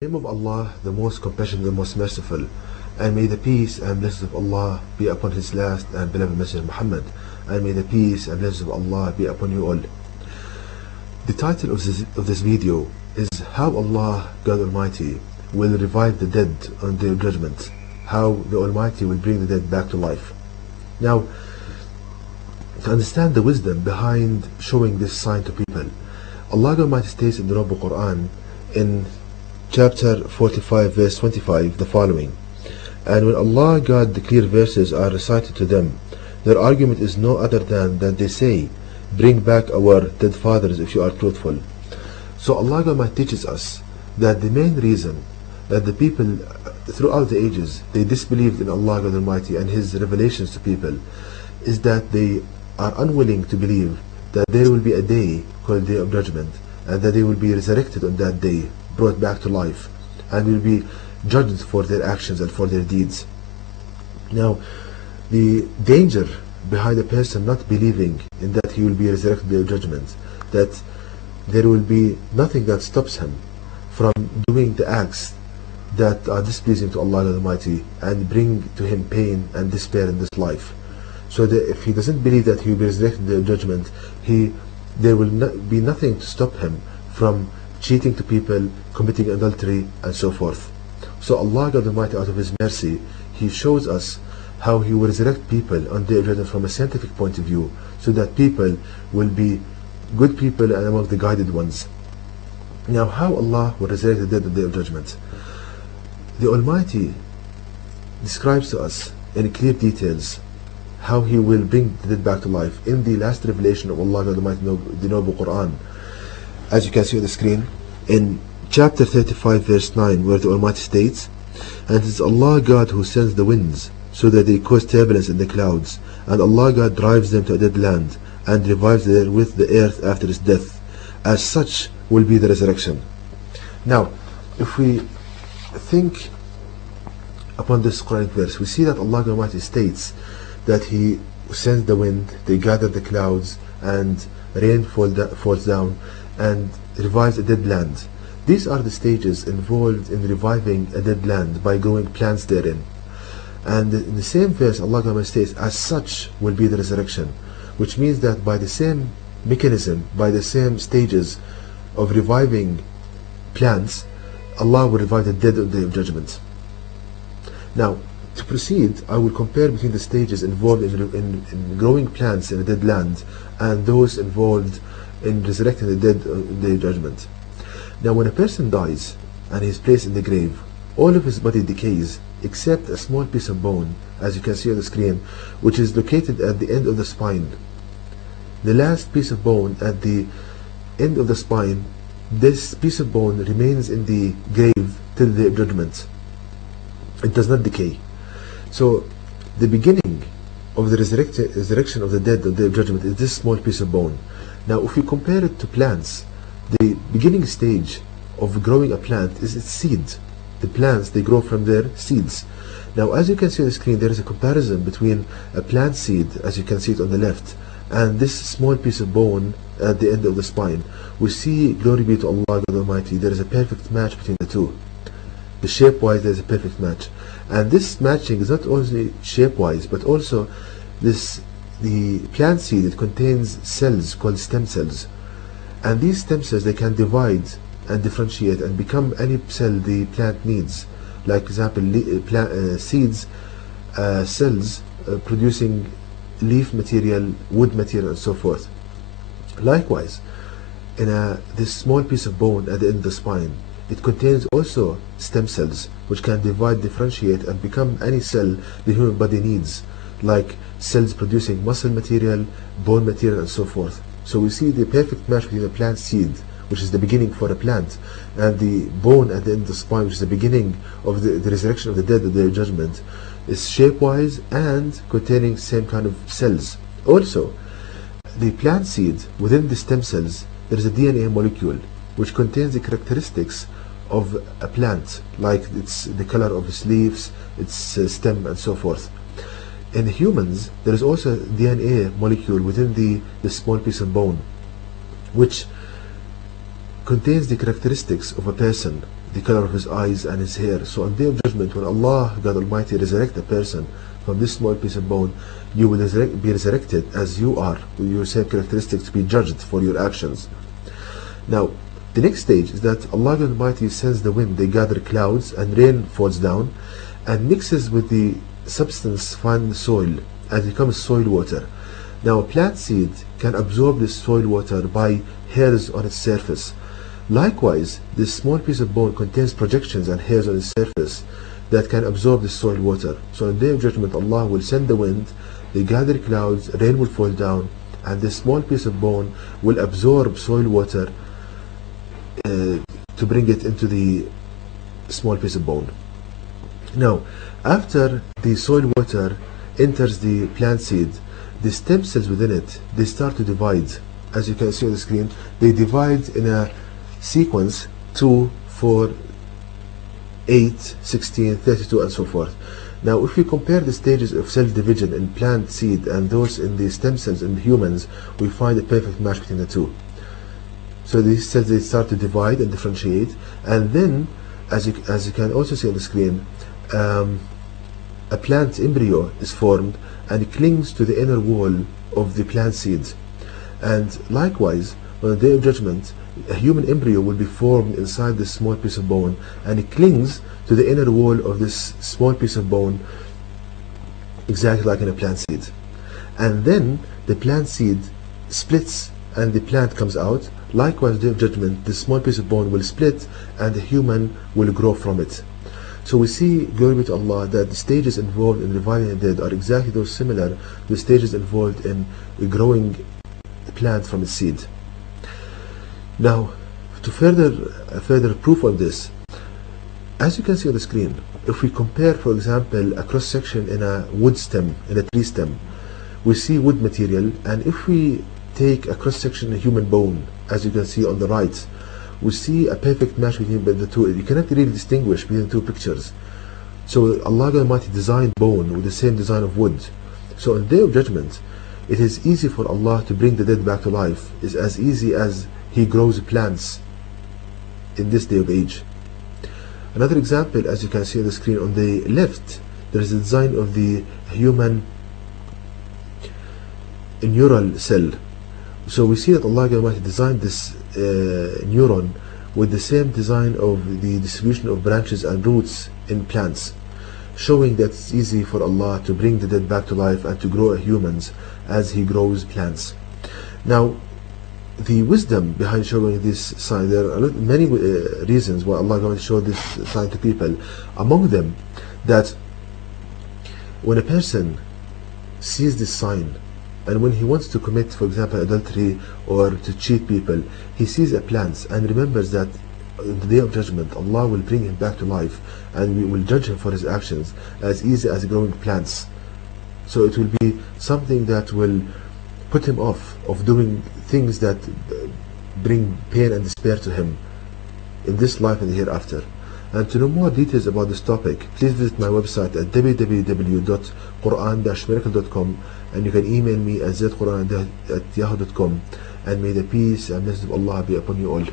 In the name of Allah, the most compassionate, the most merciful, and may the peace and blessings of Allah be upon His last and beloved Messenger Muhammad, and may the peace and blessings of Allah be upon you all. The title of this video is How Allah, God Almighty, will revive the dead on the Day of Judgment. How the Almighty will bring the dead back to life. Now, to understand the wisdom behind showing this sign to people, Allah God Almighty states in the Noble Quran in chapter 45 verse 25 the following: and when Allah God the clear verses are recited to them, their argument is no other than that they say, bring back our dead fathers if you are truthful. So Allah God Almighty teaches us that the main reason that the people throughout the ages they disbelieved in Allah God Almighty and His revelations to people is that they are unwilling to believe that there will be a day called Day of Judgment, and that they will be resurrected on that day, brought back to life, and will be judged for their actions and for their deeds. Now, the danger behind a person not believing in that he will be resurrected on the Day of Judgment, that there will be nothing that stops him from doing the acts that are displeasing to Allah Almighty and bring to him pain and despair in this life. So that if he doesn't believe that he will be resurrected on the Day of Judgment, there will be nothing to stop him from cheating to people, committing adultery, and so forth. So Allah God Almighty, out of His mercy, He shows us how He will resurrect people on the Day of Judgment from a scientific point of view, so that people will be good people and among the guided ones. Now, how Allah will resurrect the dead on the Day of Judgment? The Almighty describes to us in clear details how He will bring the dead back to life in the last revelation of Allah God Almighty, the Noble Quran. As you can see on the screen, in chapter 35 verse 9, where the Almighty states, and it is Allah God who sends the winds so that they cause turbulence in the clouds, and Allah God drives them to a dead land and revives therewith the earth after its death. As such will be the resurrection. Now, if we think upon this Quranic verse, we see that Allah God Almighty states that He sends the wind, they gather the clouds, and rain falls down and revives a dead land. These are the stages involved in reviving a dead land by growing plants therein. And in the same verse, Allah God states, as such will be the resurrection, which means that by the same mechanism, by the same stages of reviving plants, Allah will revive the dead on the Day of Judgment. Now, to proceed, I will compare between the stages involved in growing plants in a dead land and those involved in resurrecting the dead on the Day of Judgment. Now, when a person dies and he is placed in the grave, all of his body decays except a small piece of bone, as you can see on the screen, which is located at the end of the spine. The last piece of bone at the end of the spine, this piece of bone remains in the grave till the Day of Judgment. It does not decay. So, the beginning of the resurrection of the dead on the Day of Judgment is this small piece of bone. Now, if we compare it to plants, the beginning stage of growing a plant is its seed. The plants, they grow from their seeds. Now, as you can see on the screen, there is a comparison between a plant seed, as you can see it on the left, and this small piece of bone at the end of the spine. We see, glory be to Allah God Almighty, there is a perfect match between the two. The shape-wise, there is a perfect match. And this matching is not only shape-wise, but also the plant seed, it contains cells called stem cells, and these stem cells, they can divide and differentiate and become any cell the plant needs. Like example, seeds, cells producing leaf material, wood material, and so forth. Likewise, in this small piece of bone at the end of the spine, it contains also stem cells which can divide, differentiate, and become any cell the human body needs, like cells producing muscle material, bone material, and so forth. So we see the perfect match between the plant seed, which is the beginning for a plant, and the bone at the end of the spine, which is the beginning of the resurrection of the dead at the Day of Judgment, is shape-wise and containing same kind of cells. Also, the plant seed, within the stem cells, there is a DNA molecule which contains the characteristics of a plant, like the color of its leaves, its stem, and so forth. In humans, there is also a DNA molecule within the small piece of bone, which contains the characteristics of a person, the color of his eyes and his hair. So on the day of judgment, when Allah, God Almighty, resurrect a person from this small piece of bone, you will be resurrected as you are, with your same characteristics, to be judged for your actions. Now, the next stage is that Allah, God Almighty, sends the wind, they gather clouds, and rain falls down and mixes with the substance found in the soil and becomes soil water. Now, a plant seed can absorb this soil water by hairs on its surface. Likewise, this small piece of bone contains projections and hairs on its surface that can absorb the soil water. So on the day of judgment, Allah will send the wind, they gather clouds, rain will fall down, and this small piece of bone will absorb soil water to bring it into the small piece of bone. Now, after the soil water enters the plant seed, the stem cells within it, they start to divide. As you can see on the screen, they divide in a sequence 2, 4, 8, 16, 32, and so forth. Now, if we compare the stages of cell division in plant seed and those in the stem cells in humans, we find a perfect match between the two. So these cells, they start to divide and differentiate, and then, as you can also see on the screen, a plant embryo is formed and it clings to the inner wall of the plant seed. And likewise, on the day of judgment, a human embryo will be formed inside this small piece of bone, and it clings to the inner wall of this small piece of bone, exactly like in a plant seed. And then the plant seed splits and the plant comes out. Likewise, on the day of judgment, this small piece of bone will split and the human will grow from it. So we see, glory be to Allah, that the stages involved in reviving the dead are exactly those similar to the stages involved in growing a plant from its seed. Now, to further proof on this, as you can see on the screen, if we compare, for example, a cross-section in a wood stem, in a tree stem, we see wood material, and if we take a cross-section in a human bone, as you can see on the right, we see a perfect match between the two. You cannot really distinguish between the two pictures. So Allah Almighty designed bone with the same design of wood. So on the day of judgment, it is easy for Allah to bring the dead back to life. It's as easy as He grows plants in this day of age. Another example, as you can see on the screen on the left, there is a design of the human neural cell. So we see that Allah Almighty designed this neuron with the same design of the distribution of branches and roots in plants, showing that it's easy for Allah to bring the dead back to life and to grow humans as He grows plants. Now, the wisdom behind showing this sign, there are many reasons why Allah Almighty showed this sign to people. Among them, that when a person sees this sign, and when he wants to commit, for example, adultery or to cheat people, he sees a plant and remembers that on the day of judgment, Allah will bring him back to life and we will judge him for his actions as easy as growing plants. So it will be something that will put him off of doing things that bring pain and despair to him in this life and the hereafter. And to know more details about this topic, please visit my website at www.quran-miracle.com, and you can email me at zquran@yahoo.com. And may the peace and blessings of Allah be upon you all.